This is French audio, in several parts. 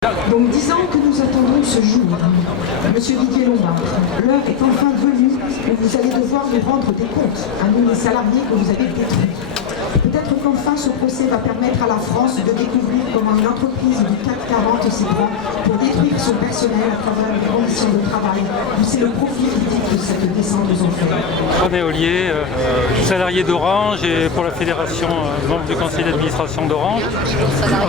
Donc 10 ans que nous attendons ce jour. Monsieur Didier Lombard, l'heure est enfin venue où vous allez devoir nous rendre des comptes à nous les salariés que vous avez détruits. Peut-être qu'enfin ce procès va permettre à la France de découvrir comment une entreprise du CAC 40 s'y prend pour détruire son personnel à travers les conditions de travail, où c'est le profit qui dicte cette descente aux enfers. René Ollier, salarié d'Orange et pour la fédération, membre du conseil d'administration d'Orange.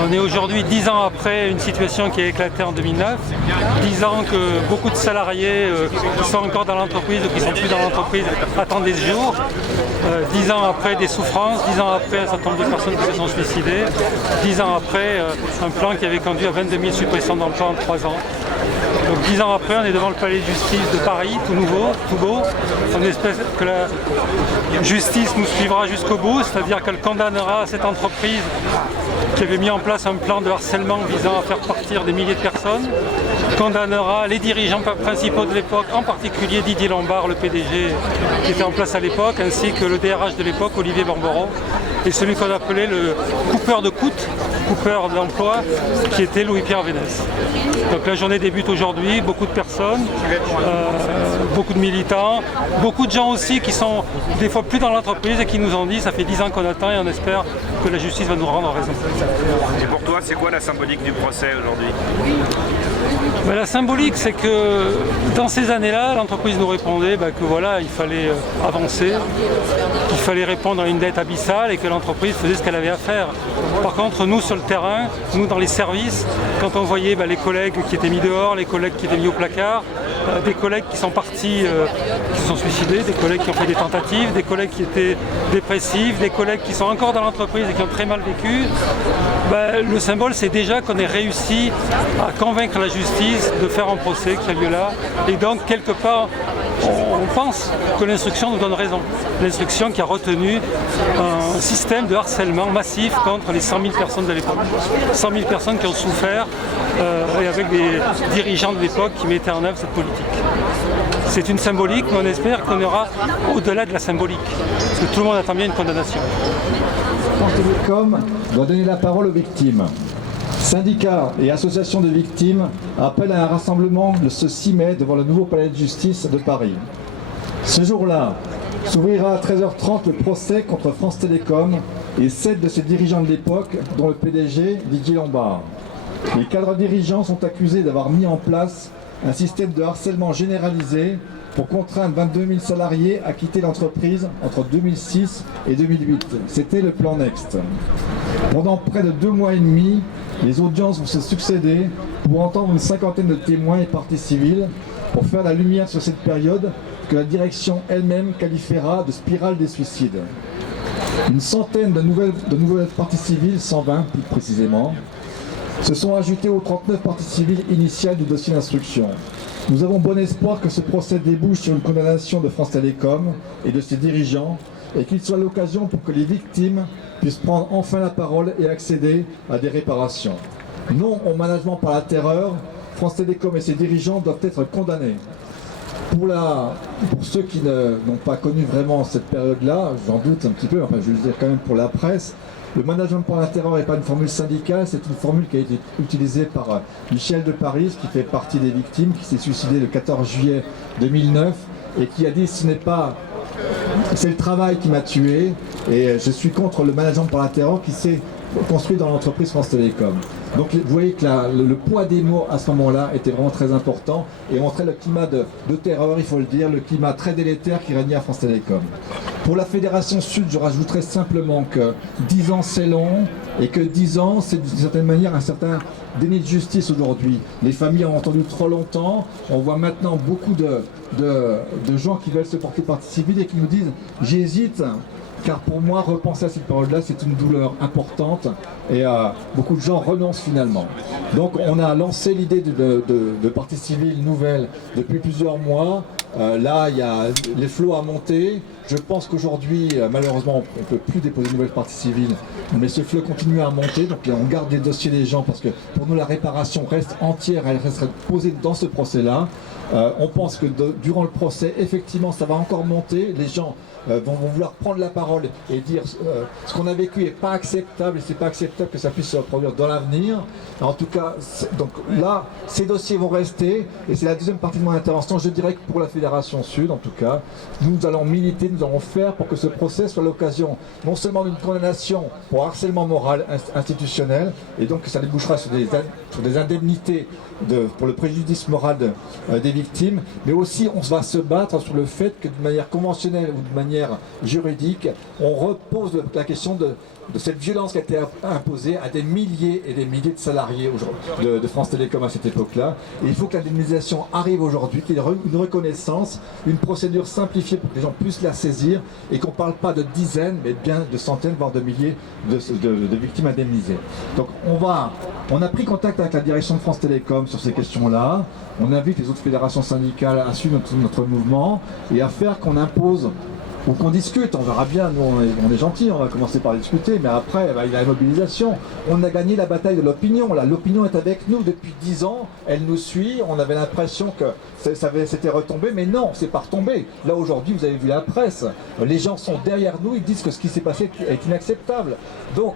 On est aujourd'hui 10 ans après une situation qui a éclaté en 2009, 10 ans que beaucoup de salariés qui sont encore dans l'entreprise ou qui ne sont plus dans l'entreprise attendaient ce jour, 10 ans après des souffrances, 10 ans après un certain nombre de personnes qui se sont suicidées, 10 ans après un plan qui avait conduit à 22 000 suppressions d'emplois en 3 ans. Donc 10 ans après, on est devant le palais de justice de Paris, tout nouveau, tout beau. On espère que la justice nous suivra jusqu'au bout, c'est-à-dire qu'elle condamnera cette entreprise qui avait mis en place un plan de harcèlement visant à faire partir des milliers de personnes, condamnera les dirigeants principaux de l'époque, en particulier Didier Lombard, le PDG qui était en place à l'époque, ainsi que le DRH de l'époque, Olivier Bamboro, et celui qu'on appelait le coupeur de coûts, coupeur d'emploi, qui était Louis-Pierre Vénès. Donc la journée débute aujourd'hui, beaucoup de personnes, beaucoup de militants, beaucoup de gens aussi qui sont des fois plus dans l'entreprise et qui nous ont dit ça fait 10 ans qu'on attend et on espère que la justice va nous rendre raison. Et pour toi, c'est quoi la symbolique du procès aujourd'hui ? Ben, la symbolique, c'est que dans ces années-là, l'entreprise nous répondait que voilà, il fallait avancer, qu'il fallait répondre à une dette abyssale et que l'entreprise faisait ce qu'elle avait à faire. Par contre, nous sur le terrain, nous dans les services, quand on voyait les collègues qui étaient mis dehors, les collègues qui étaient mis au placard, des collègues qui sont partis, qui se sont suicidés, des collègues qui ont fait des tentatives, des collègues qui étaient dépressifs, des collègues qui sont encore dans l'entreprise et qui ont très mal vécu, le symbole c'est déjà qu'on ait réussi à convaincre la justice de faire un procès qui a lieu là. Et donc quelque part, on pense que l'instruction nous donne raison. L'instruction qui a retenu un système de harcèlement massif contre les 100 000 personnes de l'époque. 100 000 personnes qui ont souffert et avec des dirigeants de l'époque qui mettaient en œuvre cette politique. C'est une symbolique, mais on espère qu'on ira au-delà de la symbolique. Parce que tout le monde attend bien une condamnation. France Télécom doit donner la parole aux victimes. Syndicats et associations de victimes appellent à un rassemblement ce 6 mai devant le nouveau palais de justice de Paris. Ce jour-là, s'ouvrira à 13h30 le procès contre France Télécom et 7 de ses dirigeants de l'époque, dont le PDG Didier Lombard. Les cadres dirigeants sont accusés d'avoir mis en place un système de harcèlement généralisé pour contraindre 22 000 salariés à quitter l'entreprise entre 2006 et 2008. C'était le plan Next. Pendant près de 2 mois et demi, les audiences vont se succéder pour entendre une cinquantaine de témoins et parties civiles pour faire la lumière sur cette période que la direction elle-même qualifiera de spirale des suicides. Une centaine de nouvelles parties civiles, 120 plus précisément, se sont ajoutées aux 39 parties civiles initiales du dossier d'instruction. Nous avons bon espoir que ce procès débouche sur une condamnation de France Télécom et de ses dirigeants et qu'il soit l'occasion pour que les victimes puissent prendre enfin la parole et accéder à des réparations. Non au management par la terreur, France Télécom et ses dirigeants doivent être condamnés. Pour ceux qui n'ont pas connu vraiment cette période-là, j'en doute un petit peu, enfin je veux le dire quand même pour la presse, le management par la terreur n'est pas une formule syndicale, c'est une formule qui a été utilisée par Michel de Paris, qui fait partie des victimes, qui s'est suicidé le 14 juillet 2009 et qui a dit c'est le travail qui m'a tué et je suis contre le management par la terreur qui s'est construit dans l'entreprise France Télécom. Donc vous voyez que le poids des mots à ce moment-là était vraiment très important et montrait le climat de terreur, il faut le dire, le climat très délétère qui régnait à France Télécom. Pour la Fédération Sud, je rajouterais simplement que 10 ans c'est long et que 10 ans c'est d'une certaine manière un certain déni de justice aujourd'hui. Les familles ont entendu trop longtemps, on voit maintenant beaucoup de gens qui veulent se porter partie civile et qui nous disent « j'hésite ». Car pour moi, repenser à cette période-là, c'est une douleur importante et beaucoup de gens renoncent finalement. Donc on a lancé l'idée de partie civile nouvelle depuis plusieurs mois. Là, il y a les flots à monter. Je pense qu'aujourd'hui, malheureusement, on ne peut plus déposer de nouvelles parties civiles, mais ce flot continue à monter. Donc on garde les dossiers des gens parce que pour nous, la réparation reste entière, elle resterait posée dans ce procès-là. On pense que durant le procès, effectivement, ça va encore monter. Les gens vont vouloir prendre la parole et dire ce qu'on a vécu n'est pas acceptable et c'est pas acceptable que ça puisse se reproduire dans l'avenir. En tout cas, donc là, ces dossiers vont rester et c'est la deuxième partie de mon intervention. Je dirais que pour la Fédération Sud, en tout cas, nous allons militer, nous allons faire pour que ce procès soit l'occasion non seulement d'une condamnation pour harcèlement moral institutionnel et donc que ça débouchera sur des indemnités pour le préjudice moral des victimes, mais aussi on va se battre sur le fait que de manière conventionnelle ou de manière juridique, on repose la question de cette violence qui a été imposée à des milliers et des milliers de salariés de France Télécom à cette époque-là. Et il faut que l'indemnisation arrive aujourd'hui, qu'il y ait une reconnaissance, une procédure simplifiée pour que les gens puissent la saisir et qu'on ne parle pas de dizaines, mais bien de centaines, voire de milliers de victimes indemnisées. Donc on a pris contact avec la direction de France Télécom sur ces questions-là. On invite les autres fédérations syndicales à suivre notre mouvement et à faire qu'on impose ou qu'on discute, on verra bien, nous on est gentils, on va commencer par discuter, mais après il y a la mobilisation. On a gagné la bataille de l'opinion, là l'opinion est avec nous depuis 10 ans, elle nous suit, on avait l'impression que c'était retombé, mais non, c'est pas retombé. Là aujourd'hui vous avez vu la presse, les gens sont derrière nous, ils disent que ce qui s'est passé est inacceptable. Donc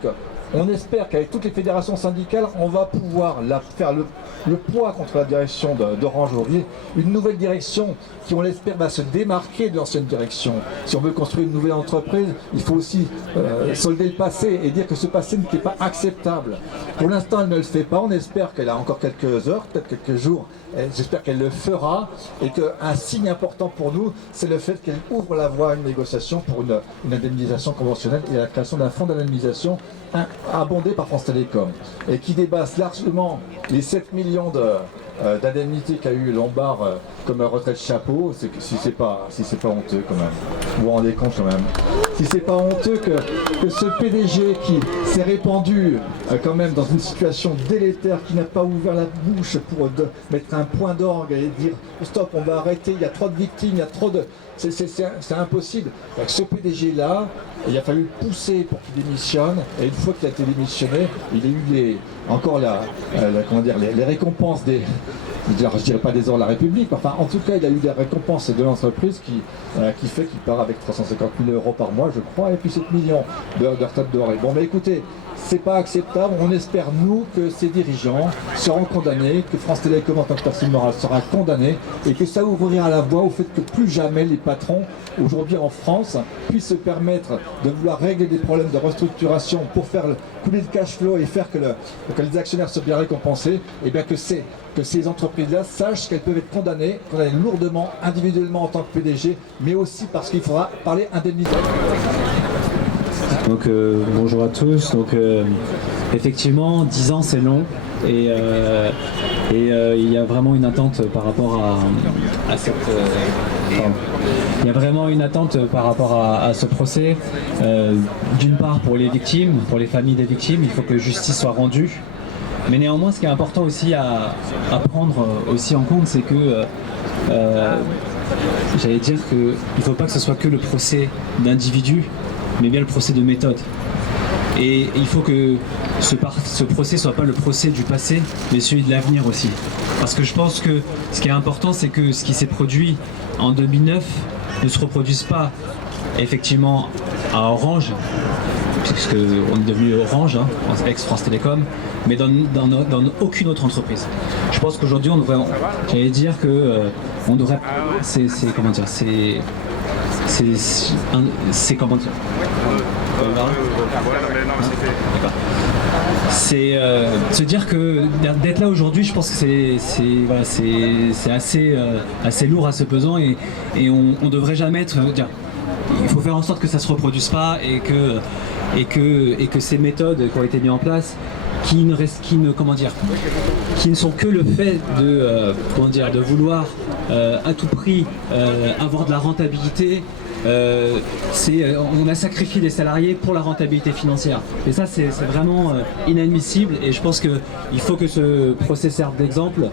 on espère qu'avec toutes les fédérations syndicales, on va pouvoir faire le poids contre la direction d'Orange aujourd'hui. Une nouvelle direction qui, on l'espère, va se démarquer de l'ancienne direction. Si on veut construire une nouvelle entreprise, il faut aussi solder le passé et dire que ce passé n'était pas acceptable. Pour l'instant, elle ne le fait pas. On espère qu'elle a encore quelques heures, peut-être quelques jours. J'espère qu'elle le fera et qu'un signe important pour nous, c'est le fait qu'elle ouvre la voie à une négociation pour une indemnisation conventionnelle et la création d'un fonds d'indemnisation abondé par France Télécom et qui dépasse largement les 7 millions d'indemnités qu'a eu Lombard comme retraite chapeau. Si c'est pas honteux quand même, vous vous rendez compte quand même, si c'est pas honteux que ce PDG qui s'est répandu quand même dans une situation délétère, qui n'a pas ouvert la bouche pour mettre un point d'orgue et dire stop, on va arrêter, il y a trop de victimes, il y a trop de... C'est impossible. Avec ce PDG-là, il a fallu le pousser pour qu'il démissionne, et une fois qu'il a été démissionné, il a eu les récompenses des... Je dirais pas des ordres de la République, enfin en tout cas il a eu des récompenses de l'entreprise qui fait qu'il part avec 350 000 € par mois je crois, et puis 7 millions de retraite dorée. Bon mais écoutez, c'est pas acceptable, on espère nous que ces dirigeants seront condamnés, que France Télécom en tant que personne morale sera condamnée, et que ça ouvrira la voie au fait que plus jamais les patrons aujourd'hui en France puissent se permettre de vouloir régler des problèmes de restructuration pour faire couler le cash flow et faire que les actionnaires soient bien récompensés, et bien que ces entreprises-là sachent qu'elles peuvent être condamnées lourdement, individuellement en tant que PDG, mais aussi parce qu'il faudra parler indemnisation. Donc bonjour à tous. Donc effectivement 10 ans c'est long et il y a vraiment une attente par rapport à cette il y a vraiment une attente par rapport à ce procès. D'une part pour les victimes, pour les familles des victimes, il faut que justice soit rendue. Mais néanmoins, ce qui est important aussi à prendre aussi en compte, c'est que j'allais dire qu'il ne faut pas que ce soit que le procès d'individus, mais bien le procès de méthode. Et il faut que ce procès ne soit pas le procès du passé, mais celui de l'avenir aussi. Parce que je pense que ce qui est important, c'est que ce qui s'est produit en 2009 ne se reproduise pas effectivement à Orange, puisqu'on est devenu Orange, ex-France Télécom, mais dans aucune autre entreprise. Je pense qu'aujourd'hui, on devrait, j'allais dire que on devrait, c'est comment dire, c'est comment dire. C'est se dire que d'être là aujourd'hui, je pense que c'est assez lourd, assez pesant, et on devrait jamais être. Il faut faire en sorte que ça se reproduise pas et que ces méthodes qui ont été mises en place, qui ne sont que le fait de vouloir à tout prix avoir de la rentabilité. On a sacrifié des salariés pour la rentabilité financière, et ça c'est vraiment inadmissible, et je pense qu'il faut que ce procès serve d'exemple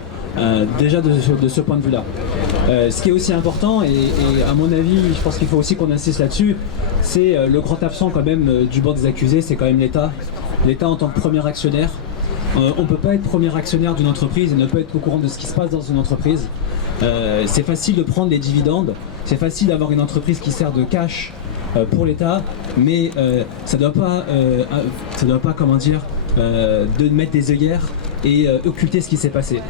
déjà de ce point de vue là. Ce qui est aussi important, et à mon avis je pense qu'il faut aussi qu'on insiste là-dessus, c'est le grand absent quand même du banc des accusés, c'est quand même l'État en tant que premier actionnaire. On ne peut pas être premier actionnaire d'une entreprise et ne pas être au courant de ce qui se passe dans une entreprise. c'est facile de prendre les dividendes, c'est facile d'avoir une entreprise qui sert de cash pour l'État, mais ça doit pas, comment dire, de mettre des œillères et occulter ce qui s'est passé.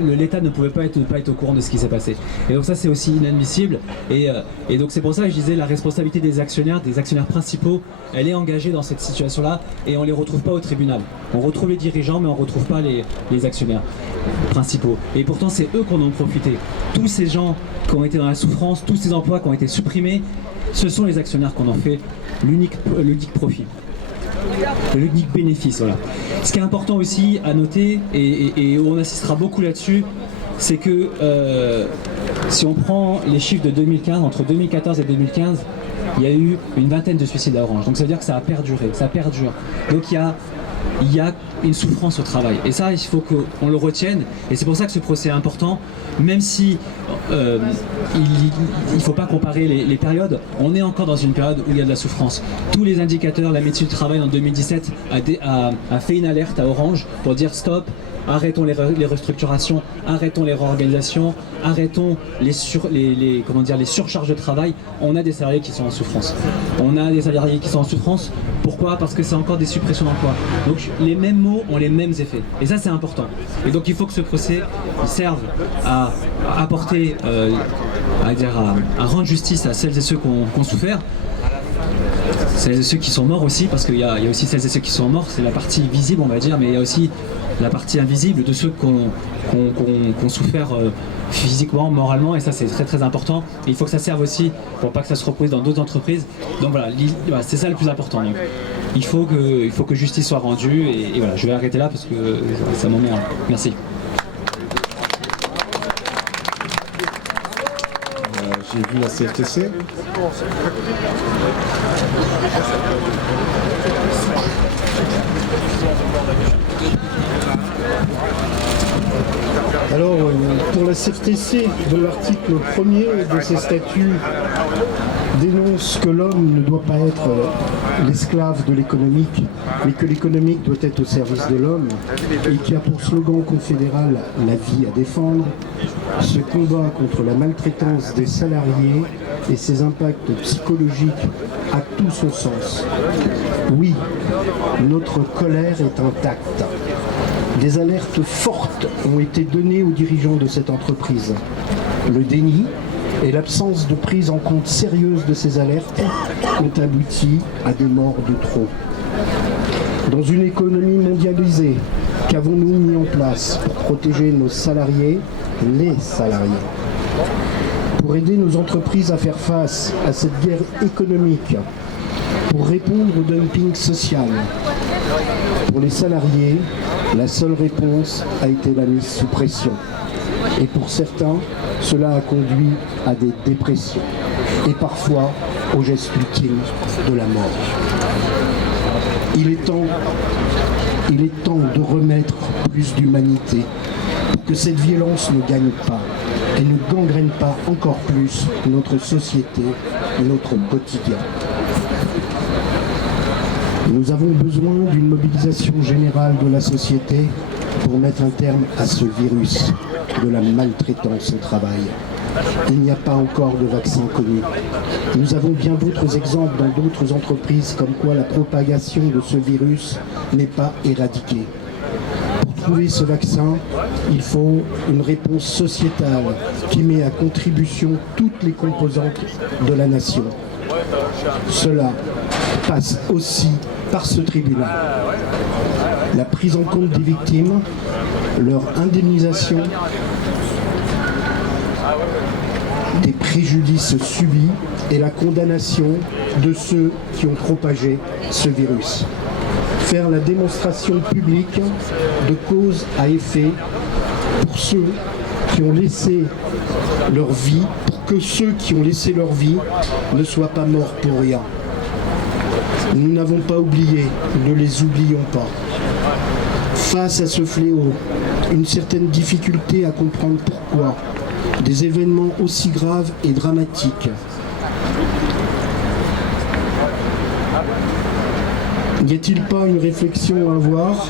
L'État ne pouvait pas être au courant de ce qui s'est passé. Et donc ça c'est aussi inadmissible. Et donc c'est pour ça que je disais la responsabilité des actionnaires principaux, elle est engagée dans cette situation-là et on ne les retrouve pas au tribunal. On retrouve les dirigeants mais on ne retrouve pas les actionnaires principaux. Et pourtant c'est eux qu'on en profité. Tous ces gens qui ont été dans la souffrance, tous ces emplois qui ont été supprimés, ce sont les actionnaires qu'on en fait l'unique profit. L'unique bénéfice, voilà. Ce qui est important aussi à noter, et on insistera beaucoup là-dessus, c'est que si on prend les chiffres de 2015, entre 2014 et 2015, il y a eu une vingtaine de suicides à Orange. Donc ça veut dire que ça a perduré, ça perdure. Donc il y a une souffrance au travail. Et ça, il faut qu'on le retienne. Et c'est pour ça que ce procès est important, même si il ne faut pas comparer les périodes. On est encore dans une période où il y a de la souffrance. Tous les indicateurs, la médecine du travail en 2017 a fait une alerte à Orange pour dire stop, arrêtons les restructurations, arrêtons les réorganisations, arrêtons les surcharges de travail. On a des salariés qui sont en souffrance. Pourquoi ? Parce que c'est encore des suppressions d'emplois. Donc les mêmes mots ont les mêmes effets. Et ça c'est important. Et donc il faut que ce procès serve à apporter, à rendre justice à celles et ceux qui ont souffert. Celles et ceux qui sont morts aussi, parce qu'il y a aussi celles et ceux qui sont morts, c'est la partie visible on va dire, mais il y a aussi la partie invisible de ceux qui ont souffert physiquement, moralement, et ça c'est très très important. Et il faut que ça serve aussi pour pas que ça se reproduise dans d'autres entreprises. Donc voilà, c'est ça le plus important. Donc, il faut que justice soit rendue, et voilà, je vais arrêter là parce que ça m'emmerde. Merci. J'ai vu la CFTC. Alors, pour la CFTC, dont l'article 1er de ses statuts dénonce que l'homme ne doit pas être l'esclave de l'économique, mais que l'économique doit être au service de l'homme, et qui a pour slogan confédéral « La vie à défendre », ce combat contre la maltraitance des salariés et ses impacts psychologiques a tout son sens. Oui, notre colère est intacte. Des alertes fortes ont été données aux dirigeants de cette entreprise. Le déni et l'absence de prise en compte sérieuse de ces alertes ont abouti à des morts de trop. Dans une économie mondialisée, qu'avons-nous mis en place pour protéger nos salariés, les salariés ? Pour aider nos entreprises à faire face à cette guerre économique, pour répondre au dumping social. Pour les salariés, la seule réponse a été la mise sous pression. Et pour certains, cela a conduit à des dépressions et parfois au geste ultime de la mort. Il est temps de remettre plus d'humanité pour que cette violence ne gagne pas et ne gangrène pas encore plus notre société, notre quotidien. Nous avons besoin d'une mobilisation générale de la société pour mettre un terme à ce virus de la maltraitance au travail. Il n'y a pas encore de vaccin connu. Nous avons bien d'autres exemples dans d'autres entreprises comme quoi la propagation de ce virus n'est pas éradiquée. Pour trouver ce vaccin, il faut une réponse sociétale qui met à contribution toutes les composantes de la nation. Cela passe aussi par ce tribunal. La prise en compte des victimes, leur indemnisation, des préjudices subis et la condamnation de ceux qui ont propagé ce virus. Faire la démonstration publique de cause à effet pour ceux qui ont laissé leur vie, pour que ceux qui ont laissé leur vie ne soient pas morts pour rien. Nous n'avons pas oublié, ne les oublions pas. Face à ce fléau, une certaine difficulté à comprendre pourquoi des événements aussi graves et dramatiques. N'y a-t-il pas une réflexion à avoir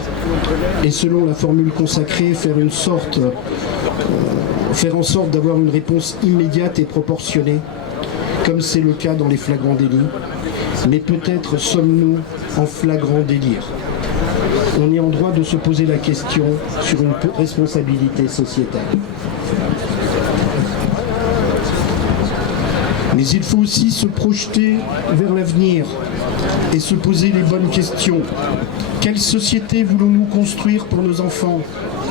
et selon la formule consacrée, faire une sorte faire en sorte d'avoir une réponse immédiate et proportionnée, comme c'est le cas dans les flagrants délits. Mais peut-être sommes-nous en flagrant délire. On est en droit de se poser la question sur une responsabilité sociétale. Mais il faut aussi se projeter vers l'avenir et se poser les bonnes questions. Quelle société voulons-nous construire pour nos enfants,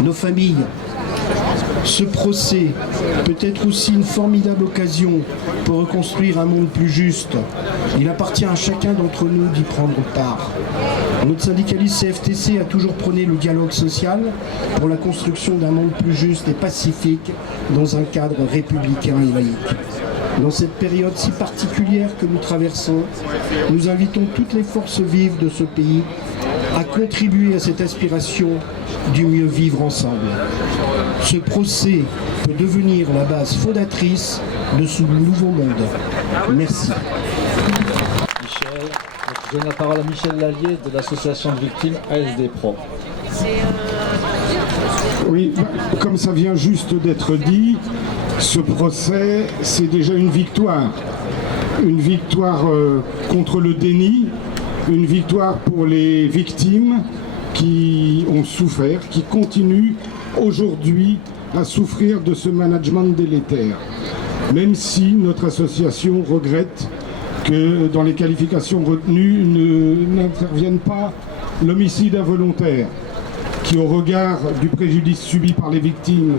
nos familles ? Ce procès peut être aussi une formidable occasion pour reconstruire un monde plus juste. Il appartient à chacun d'entre nous d'y prendre part. Notre syndicaliste CFTC a toujours prôné le dialogue social pour la construction d'un monde plus juste et pacifique dans un cadre républicain et laïque. Dans cette période si particulière que nous traversons, nous invitons toutes les forces vives de ce pays à contribuer à cette aspiration du mieux vivre ensemble. Ce procès peut devenir la base fondatrice de ce nouveau monde. Merci. Michel, je donne la parole à Michel Lallier de l'association de victimes ASD Pro. Oui, comme ça vient juste d'être dit, ce procès, c'est déjà une victoire. Une victoire contre le déni, une victoire pour les victimes qui ont souffert, qui continuent aujourd'hui à souffrir de ce management délétère. Même si notre association regrette que dans les qualifications retenues n'intervienne pas l'homicide involontaire, qui au regard du préjudice subi par les victimes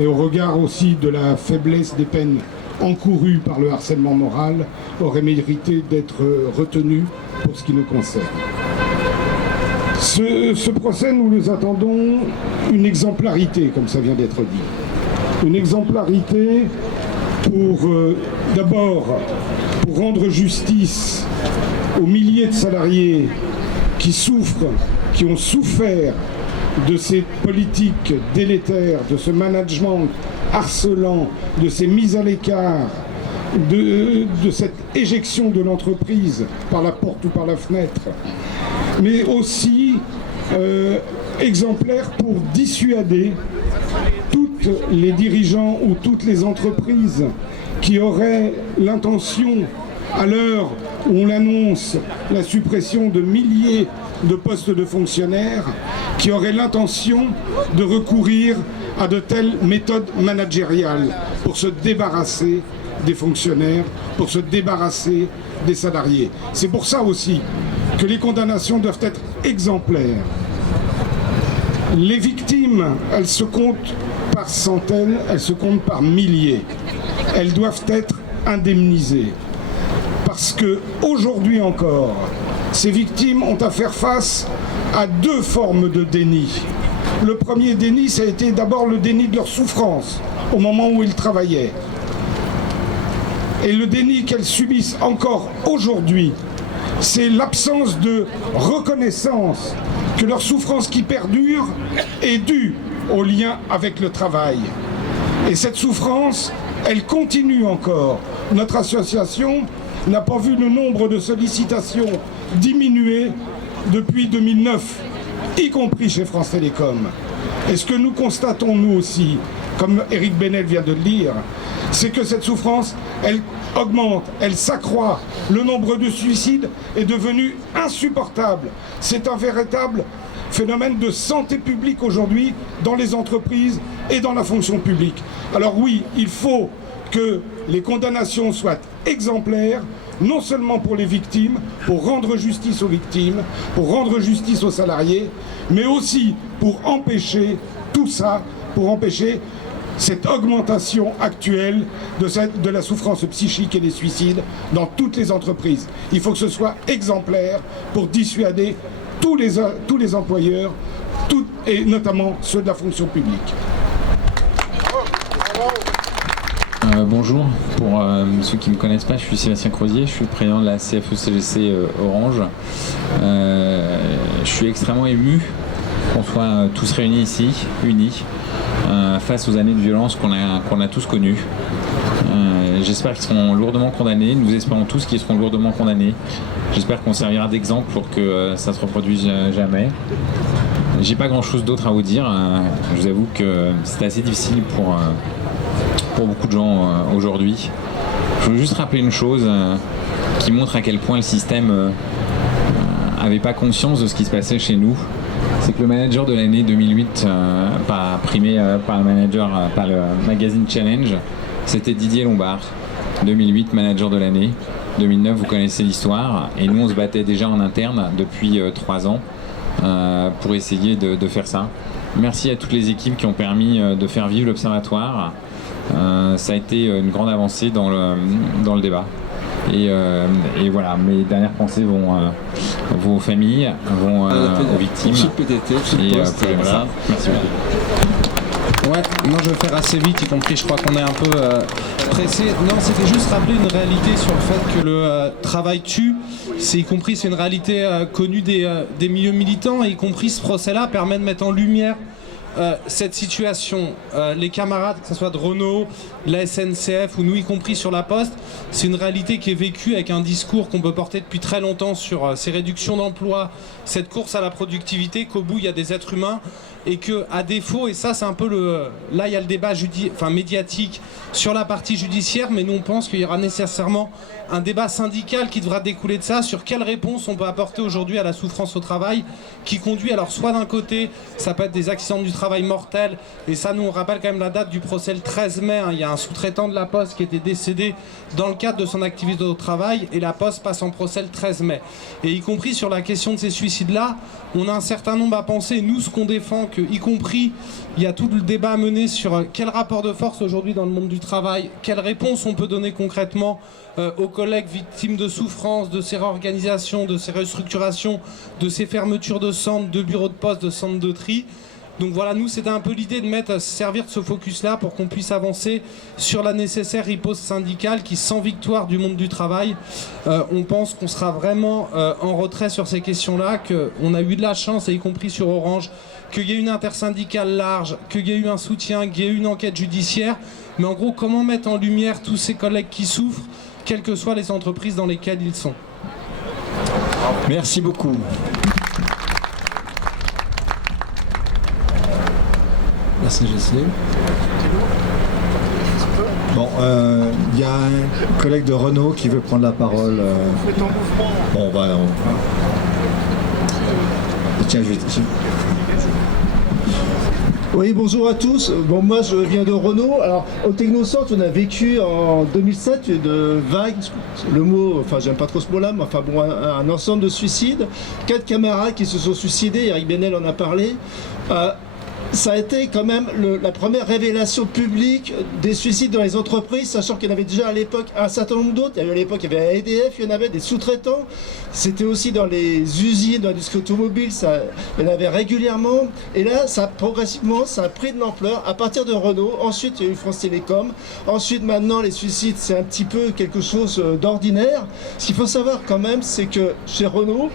et au regard aussi de la faiblesse des peines encourues par le harcèlement moral, aurait mérité d'être retenu pour ce qui nous concerne. Ce procès, nous nous attendons une exemplarité, comme ça vient d'être dit. Une exemplarité pour, d'abord, pour rendre justice aux milliers de salariés qui souffrent, qui ont souffert de ces politiques délétères, de ce management harcelant, de ces mises à l'écart, de cette éjection de l'entreprise par la porte ou par la fenêtre, mais aussi exemplaire pour dissuader tous les dirigeants ou toutes les entreprises qui auraient l'intention, à l'heure où on annonce la suppression de milliers de postes de fonctionnaires, qui auraient l'intention de recourir à de telles méthodes managériales pour se débarrasser des fonctionnaires, pour se débarrasser des salariés. C'est pour ça aussi que les condamnations doivent être exemplaires. Les victimes, elles se comptent par centaines, elles se comptent par milliers. Elles doivent être indemnisées. Parce qu'aujourd'hui encore, ces victimes ont à faire face à deux formes de déni. Le premier déni, ça a été d'abord le déni de leur souffrance au moment où ils travaillaient. Et le déni qu'elles subissent encore aujourd'hui, c'est l'absence de reconnaissance que leur souffrance qui perdure est due au lien avec le travail. Et cette souffrance, elle continue encore. Notre association n'a pas vu le nombre de sollicitations diminuer depuis 2009, y compris chez France Télécom. Et ce que nous constatons, nous aussi, comme Éric Benel vient de le dire, c'est que cette souffrance, elle augmente, elle s'accroît. Le nombre de suicides est devenu insupportable. C'est un véritable phénomène de santé publique aujourd'hui dans les entreprises et dans la fonction publique. Alors oui, il faut que les condamnations soient exemplaires, non seulement pour les victimes, pour rendre justice aux victimes, pour rendre justice aux salariés, mais aussi pour empêcher tout ça, pour empêcher cette augmentation actuelle de la souffrance psychique et des suicides dans toutes les entreprises. Il faut que ce soit exemplaire pour dissuader tous les employeurs, et notamment ceux de la fonction publique. Bonjour, pour ceux qui ne me connaissent pas, je suis Sébastien Crozier, je suis le président de la CFE-CGC Orange. Je suis extrêmement ému qu'on soit tous réunis ici, unis, face aux années de violence qu'on a tous connues. J'espère qu'ils seront lourdement condamnés, nous espérons tous qu'ils seront lourdement condamnés. J'espère qu'on servira d'exemple pour que ça ne se reproduise jamais. J'ai pas grand chose d'autre à vous dire, je vous avoue que c'est assez difficile pour beaucoup de gens aujourd'hui. Je veux juste rappeler une chose qui montre à quel point le système n'avait pas conscience de ce qui se passait chez nous. C'est que le manager de l'année 2008, pas primé par le magazine Challenge, c'était Didier Lombard. 2008, manager de l'année. 2009, vous connaissez l'histoire. Et nous, on se battait déjà en interne depuis 3 ans pour essayer de faire ça. Merci à toutes les équipes qui ont permis de faire vivre l'Observatoire. Ça a été une grande avancée dans le débat. Et voilà, mes dernières pensées vont aux familles, vont aux victimes. Voilà. Merci beaucoup. Ouais, moi je vais faire assez vite, y compris je crois qu'on est un peu pressé. Non, c'était juste rappeler une réalité sur le fait que le travail tue. C'est une réalité connue des milieux militants, et y compris ce procès-là permet de mettre en lumière cette situation. Les camarades, que ce soit de Renault, la SNCF ou nous y compris sur la Poste, c'est une réalité qui est vécue avec un discours qu'on peut porter depuis très longtemps sur ces réductions d'emplois, cette course à la productivité, qu'au bout il y a des êtres humains, et que à défaut, et ça c'est un peu là il y a le débat médiatique sur la partie judiciaire, mais nous on pense qu'il y aura nécessairement un débat syndical qui devra découler de ça, sur quelle réponse on peut apporter aujourd'hui à la souffrance au travail, qui conduit, alors soit d'un côté ça peut être des accidents du travail mortels, et ça nous on rappelle quand même la date du procès le 13 mai, il y a un sous-traitant de la Poste qui était décédé dans le cadre de son activité au travail, et la Poste passe en procès le 13 mai. Et y compris sur la question de ces suicides-là, on a un certain nombre à penser, nous ce qu'on défend, que y compris il y a tout le débat à mener sur quel rapport de force aujourd'hui dans le monde du travail, quelle réponse on peut donner concrètement aux collègues victimes de souffrance, de ces réorganisations, de ces restructurations, de ces fermetures de centres, de bureaux de poste, de centres de tri. Donc voilà, nous c'était un peu l'idée de servir de ce focus-là pour qu'on puisse avancer sur la nécessaire riposte syndicale qui, sans victoire du monde du travail, on pense qu'on sera vraiment en retrait sur ces questions-là, qu'on a eu de la chance, et y compris sur Orange, qu'il y ait une intersyndicale large, qu'il y ait eu un soutien, qu'il y ait eu une enquête judiciaire. Mais en gros, comment mettre en lumière tous ces collègues qui souffrent, quelles que soient les entreprises dans lesquelles ils sont. Merci beaucoup. Merci Jessie. Bon, il y a un collègue de Renault qui veut prendre la parole. Bon, tiens, je vais... Oui, bonjour à tous. Bon, moi je viens de Renault. Alors, au Technocentre, on a vécu en 2007 une vague, le mot, enfin j'aime pas trop ce mot-là, mais enfin bon, un ensemble de suicides. 4 camarades qui se sont suicidés, Eric Benel en a parlé. Ça a été quand même la première révélation publique des suicides dans les entreprises, sachant qu'il y en avait déjà à l'époque un certain nombre d'autres. À l'époque, il y avait EDF, il y en avait des sous-traitants. C'était aussi dans les usines, dans l'industrie automobile, il y en avait régulièrement. Et là, progressivement, ça a pris de l'ampleur à partir de Renault. Ensuite, il y a eu France Télécom. Ensuite, maintenant, les suicides, c'est un petit peu quelque chose d'ordinaire. Ce qu'il faut savoir quand même, c'est que chez Renault,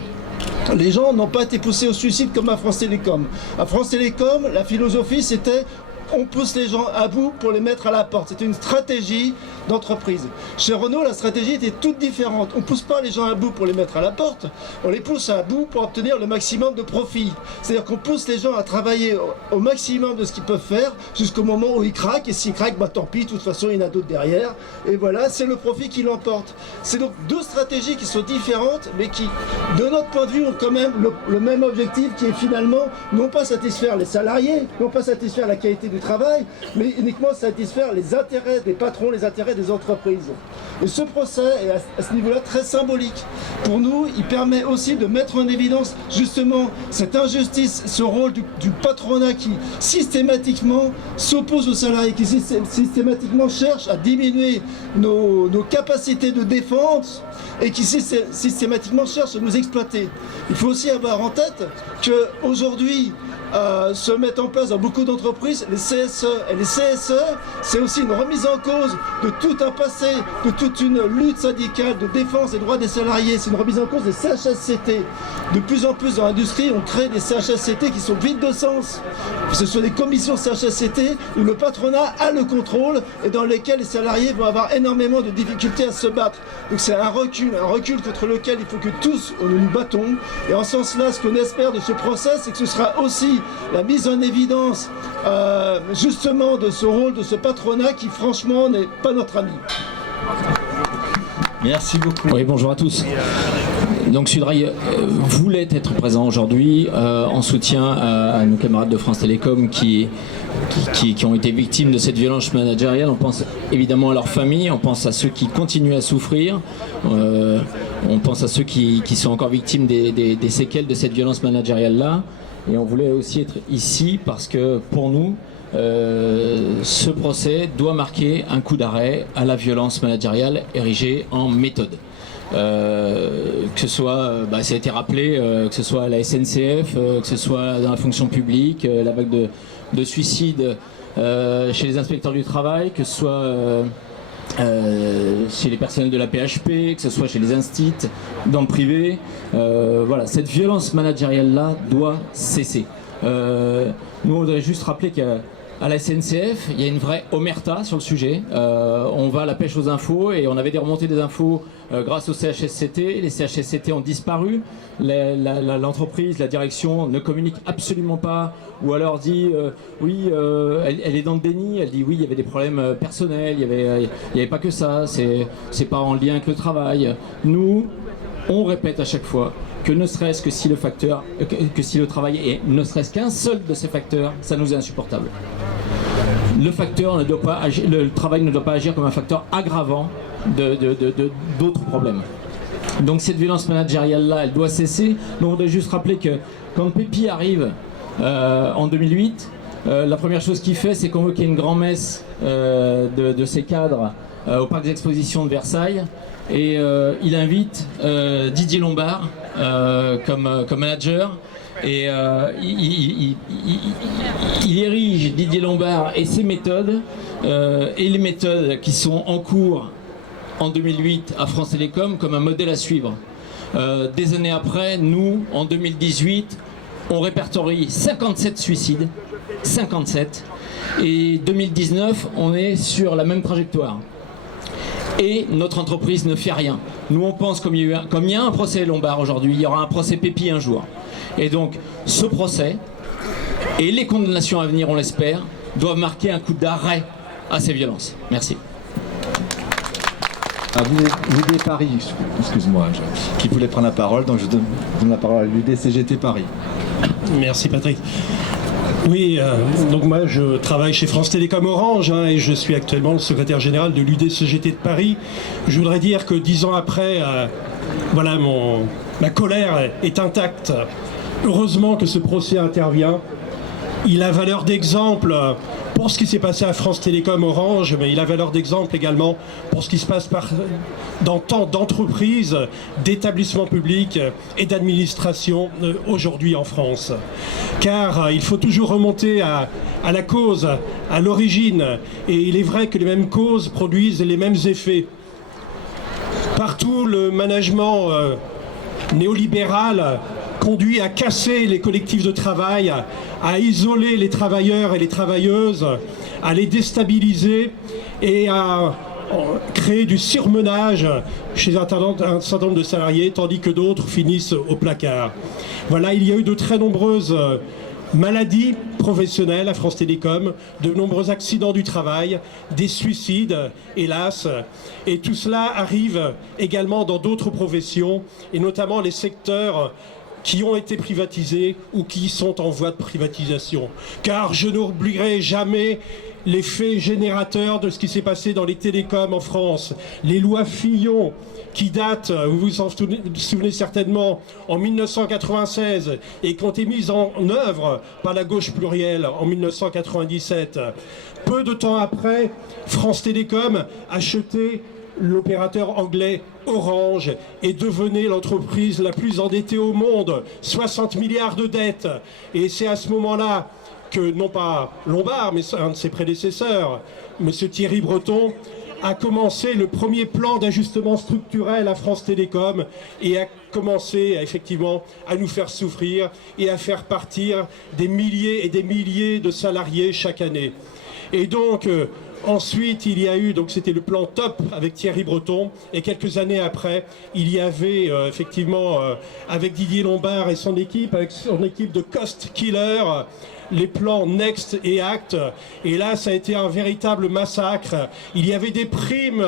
les gens n'ont pas été poussés au suicide comme à France Télécom. À France Télécom, la philosophie c'était on pousse les gens à bout pour les mettre à la porte. C'était une stratégie d'entreprise. Chez Renault, la stratégie était toute différente. On ne pousse pas les gens à bout pour les mettre à la porte, on les pousse à bout pour obtenir le maximum de profit. C'est-à-dire qu'on pousse les gens à travailler au maximum de ce qu'ils peuvent faire jusqu'au moment où ils craquent, et s'ils craquent, bah tant pis, de toute façon il y en a d'autres derrière. Et voilà, c'est le profit qui l'emporte. C'est donc deux stratégies qui sont différentes, mais qui, de notre point de vue, ont quand même le même objectif, qui est finalement non pas satisfaire les salariés, non pas satisfaire la qualité du travail, mais uniquement satisfaire les intérêts des patrons, les intérêts des entreprises. Et ce procès est à ce niveau-là très symbolique. Pour nous, il permet aussi de mettre en évidence justement cette injustice, ce rôle du patronat qui systématiquement s'oppose aux salariés, qui systématiquement cherche à diminuer nos capacités de défense et qui systématiquement cherche à nous exploiter. Il faut aussi avoir en tête qu'aujourd'hui, se mettent en place dans beaucoup d'entreprises les CSE. Et les CSE, c'est aussi une remise en cause de tout un passé, de toute une lutte syndicale de défense des droits des salariés. C'est une remise en cause des CHSCT. De plus en plus dans l'industrie, on crée des CHSCT qui sont vides de sens. Ce sont des commissions CHSCT où le patronat a le contrôle et dans lesquelles les salariés vont avoir énormément de difficultés à se battre. Donc c'est un recul contre lequel il faut que tous nous nous battons. Et en ce sens-là, ce qu'on espère de ce procès, c'est que ce sera aussi la mise en évidence justement de ce rôle, de ce patronat qui franchement n'est pas notre ami. Merci beaucoup. Oui, bonjour à tous. Donc Sudrail voulait être présent aujourd'hui en soutien à nos camarades de France Télécom qui ont été victimes de cette violence managériale. On pense évidemment à leurs familles, on pense à ceux qui continuent à souffrir, on pense à ceux qui sont encore victimes des séquelles de cette violence managériale-là. Et on voulait aussi être ici parce que pour nous, ce procès doit marquer un coup d'arrêt à la violence managériale érigée en méthode. Que ce soit, ça a été rappelé, que ce soit à la SNCF, que ce soit dans la fonction publique, la vague de suicides chez les inspecteurs du travail, que ce soit chez les personnels de la PHP, que ce soit chez les instituts, dans le privé. Voilà, cette violence managériale-là doit cesser. Nous, on voudrait juste rappeler qu'à la SNCF, il y a une vraie omerta sur le sujet. On va à la pêche aux infos et on avait des remontées des infos grâce au CHSCT. Les CHSCT ont disparu. L'entreprise, la direction ne communique absolument pas ou alors dit oui, elle est dans le déni. Elle dit oui, il y avait des problèmes personnels, il y avait pas que ça, c'est pas en lien avec le travail. Nous, on répète à chaque fois que ne serait-ce que si le travail est ne serait-ce qu'un seul de ces facteurs, ça nous est insupportable. Le travail ne doit pas agir comme un facteur aggravant d'autres problèmes. Donc cette violence managériale-là, elle doit cesser. Donc on doit juste rappeler que quand Pépi arrive en 2008, la première chose qu'il fait, c'est convoquer une grand-messe de ses cadres au parc des expositions de Versailles. Et il invite Didier Lombard comme manager et il érige Didier Lombard et ses méthodes et les méthodes qui sont en cours en 2008 à France Télécom comme un modèle à suivre. Des années après, nous, en 2018, on répertorie 57 suicides, 57, et 2019, on est sur la même trajectoire. Et notre entreprise ne fait rien. Nous, on pense comme il y a un procès Lombard aujourd'hui, il y aura un procès Pépi un jour. Et donc, ce procès et les condamnations à venir, on l'espère, doivent marquer un coup d'arrêt à ces violences. Merci. L'UD Paris, excuse-moi, qui voulait prendre la parole, donc je donne la parole à l'UD CGT Paris. Merci Patrick. Oui, donc moi je travaille chez France Télécom Orange et je suis actuellement le secrétaire général de l'UD-CGT de Paris. Je voudrais dire que 10 ans après, voilà, ma colère est intacte. Heureusement que ce procès intervient. Il a valeur d'exemple pour ce qui s'est passé à France Télécom Orange, mais il a valeur d'exemple également pour ce qui se passe dans tant d'entreprises, d'établissements publics et d'administrations aujourd'hui en France. Car il faut toujours remonter à la cause, à l'origine, et il est vrai que les mêmes causes produisent les mêmes effets. Partout, le management néolibéral conduit à casser les collectifs de travail, à isoler les travailleurs et les travailleuses, à les déstabiliser et à créer du surmenage chez un certain nombre de salariés, tandis que d'autres finissent au placard. Voilà, il y a eu de très nombreuses maladies professionnelles à France Télécom, de nombreux accidents du travail, des suicides, hélas. Et tout cela arrive également dans d'autres professions, et notamment les secteurs qui ont été privatisés ou qui sont en voie de privatisation. Car je n'oublierai jamais les faits générateurs de ce qui s'est passé dans les télécoms en France. Les lois Fillon qui datent, vous vous en souvenez certainement, en 1996 et qui ont été mises en œuvre par la gauche plurielle en 1997. Peu de temps après, France Télécom achetait l'opérateur anglais Orange et devenait l'entreprise la plus endettée au monde, 60 milliards de dettes. Et c'est à ce moment-là que, non pas Lombard, mais un de ses prédécesseurs, M. Thierry Breton, a commencé le premier plan d'ajustement structurel à France Télécom et a commencé effectivement à nous faire souffrir et à faire partir des milliers et des milliers de salariés chaque année. Et donc, Ensuite, il y a eu, donc c'était le plan TOP avec Thierry Breton, et quelques années après, il y avait effectivement, avec Didier Lombard et son équipe, avec son équipe de Cost Killer, les plans Next et Act. Et là, ça a été un véritable massacre. Il y avait des primes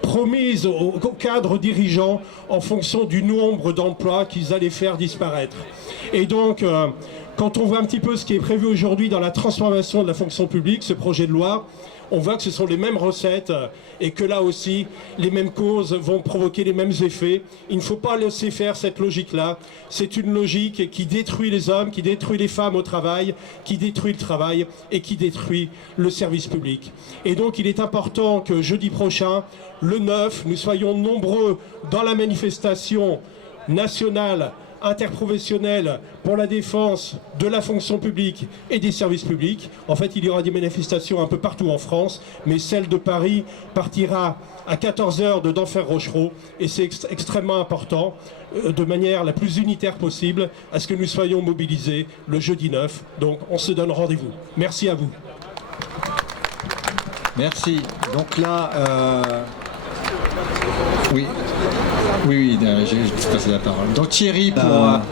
promises aux cadres dirigeants en fonction du nombre d'emplois qu'ils allaient faire disparaître. Et donc, quand on voit un petit peu ce qui est prévu aujourd'hui dans la transformation de la fonction publique, ce projet de loi, on voit que ce sont les mêmes recettes et que là aussi, les mêmes causes vont provoquer les mêmes effets. Il ne faut pas laisser faire cette logique-là. C'est une logique qui détruit les hommes, qui détruit les femmes au travail, qui détruit le travail et qui détruit le service public. Et donc, il est important que jeudi prochain, le 9, nous soyons nombreux dans la manifestation nationale interprofessionnelle pour la défense de la fonction publique et des services publics. En fait, il y aura des manifestations un peu partout en France, mais celle de Paris partira à 14h de d'Enfer Rochereau, et c'est extrêmement important, de manière la plus unitaire possible, à ce que nous soyons mobilisés le jeudi 9. Donc, on se donne rendez-vous. Merci à vous. Merci. Donc là, oui, j'ai passé la parole. Donc Thierry pour... à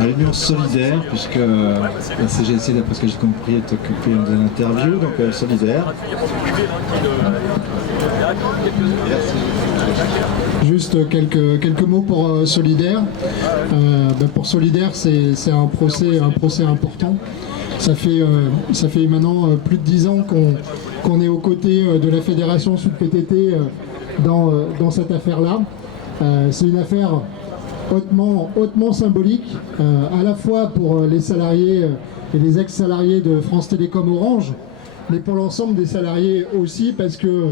l'Union solidaire, puisque la CGC, d'après ce que j'ai compris, est occupée de l'interview, donc solidaire. Juste quelques mots pour Solidaire. Pour Solidaire, c'est un procès important. Ça fait maintenant plus de 10 ans qu'on est aux côtés de la Fédération Sud PTT dans cette affaire-là. C'est une affaire hautement symbolique, à la fois pour les salariés et les ex-salariés de France Télécom Orange, mais pour l'ensemble des salariés aussi, parce que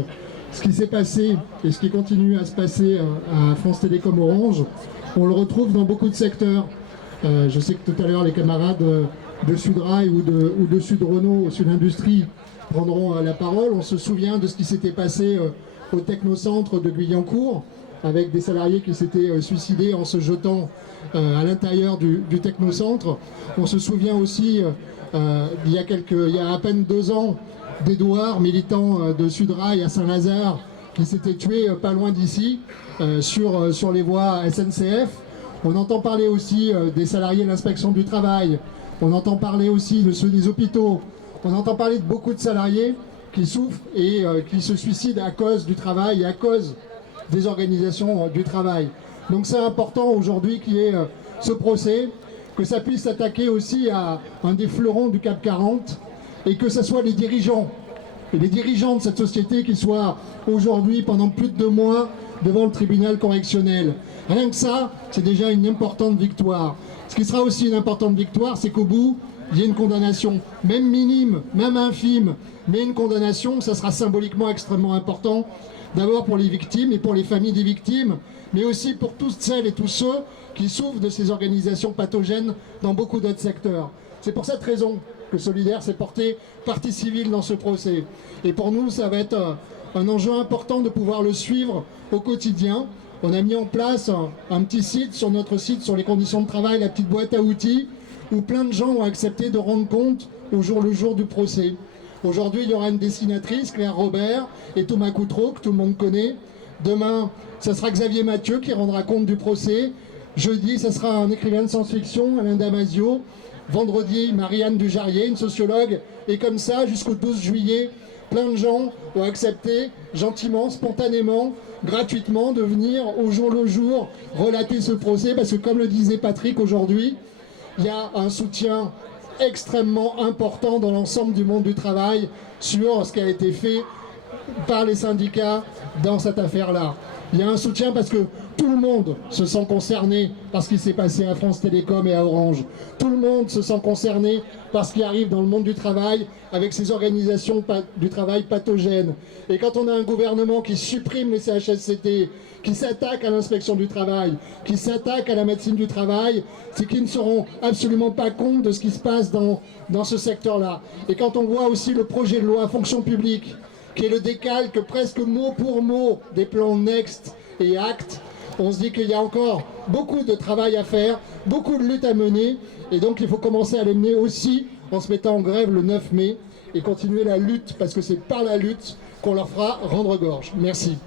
ce qui s'est passé et ce qui continue à se passer à France Télécom Orange, on le retrouve dans beaucoup de secteurs. Je sais que tout à l'heure les camarades de Sudrail ou de Sud Renault, Sud Industrie prendront la parole. On se souvient de ce qui s'était passé au technocentre de Guyancourt, avec des salariés qui s'étaient suicidés en se jetant à l'intérieur du technocentre. On se souvient aussi, il y a à peine 2 ans, d'Edouard, militant de Sudrail à Saint-Lazare, qui s'était tué pas loin d'ici, sur les voies SNCF. On entend parler aussi des salariés de l'inspection du travail. On entend parler aussi de ceux des hôpitaux. On entend parler de beaucoup de salariés qui souffrent et qui se suicident à cause du travail et à cause des organisations du travail. Donc c'est important aujourd'hui qu'il y ait ce procès, que ça puisse s'attaquer aussi à un des fleurons du CAC 40 et que ce soit les dirigeants de cette société qui soient aujourd'hui pendant plus de 2 mois devant le tribunal correctionnel. Rien que ça, c'est déjà une importante victoire. Ce qui sera aussi une importante victoire, c'est qu'au bout, il y ait une condamnation, même minime, même infime, mais une condamnation, ça sera symboliquement extrêmement important, d'abord pour les victimes et pour les familles des victimes, mais aussi pour toutes celles et tous ceux qui souffrent de ces organisations pathogènes dans beaucoup d'autres secteurs. C'est pour cette raison que Solidaire s'est porté partie civile dans ce procès. Et pour nous, ça va être un enjeu important de pouvoir le suivre au quotidien. On a mis en place un petit site sur notre site sur les conditions de travail, la petite boîte à outils, où plein de gens ont accepté de rendre compte au jour le jour du procès. Aujourd'hui, il y aura une dessinatrice, Claire Robert, et Thomas Coutreau, que tout le monde connaît. Demain, ça sera Xavier Mathieu qui rendra compte du procès. Jeudi, ça sera un écrivain de science-fiction, Alain Damasio. Vendredi, Marianne Dujarier, une sociologue. Et comme ça, jusqu'au 12 juillet, plein de gens ont accepté, gentiment, spontanément, gratuitement, de venir au jour le jour relater ce procès. Parce que comme le disait Patrick aujourd'hui, il y a un soutien extrêmement important dans l'ensemble du monde du travail sur ce qui a été fait par les syndicats dans cette affaire-là. Il y a un soutien parce que tout le monde se sent concerné par ce qui s'est passé à France Télécom et à Orange. Tout le monde se sent concerné par ce qui arrive dans le monde du travail avec ces organisations du travail pathogènes. Et quand on a un gouvernement qui supprime les CHSCT, qui s'attaque à l'inspection du travail, qui s'attaque à la médecine du travail, c'est qu'ils ne se rendent absolument pas compte de ce qui se passe dans ce secteur-là. Et quand on voit aussi le projet de loi fonction publique, qui est le décalque presque mot pour mot des plans Next et Act, on se dit qu'il y a encore beaucoup de travail à faire, beaucoup de lutte à mener, et donc il faut commencer à les mener aussi en se mettant en grève le 9 mai, et continuer la lutte, parce que c'est par la lutte qu'on leur fera rendre gorge. Merci.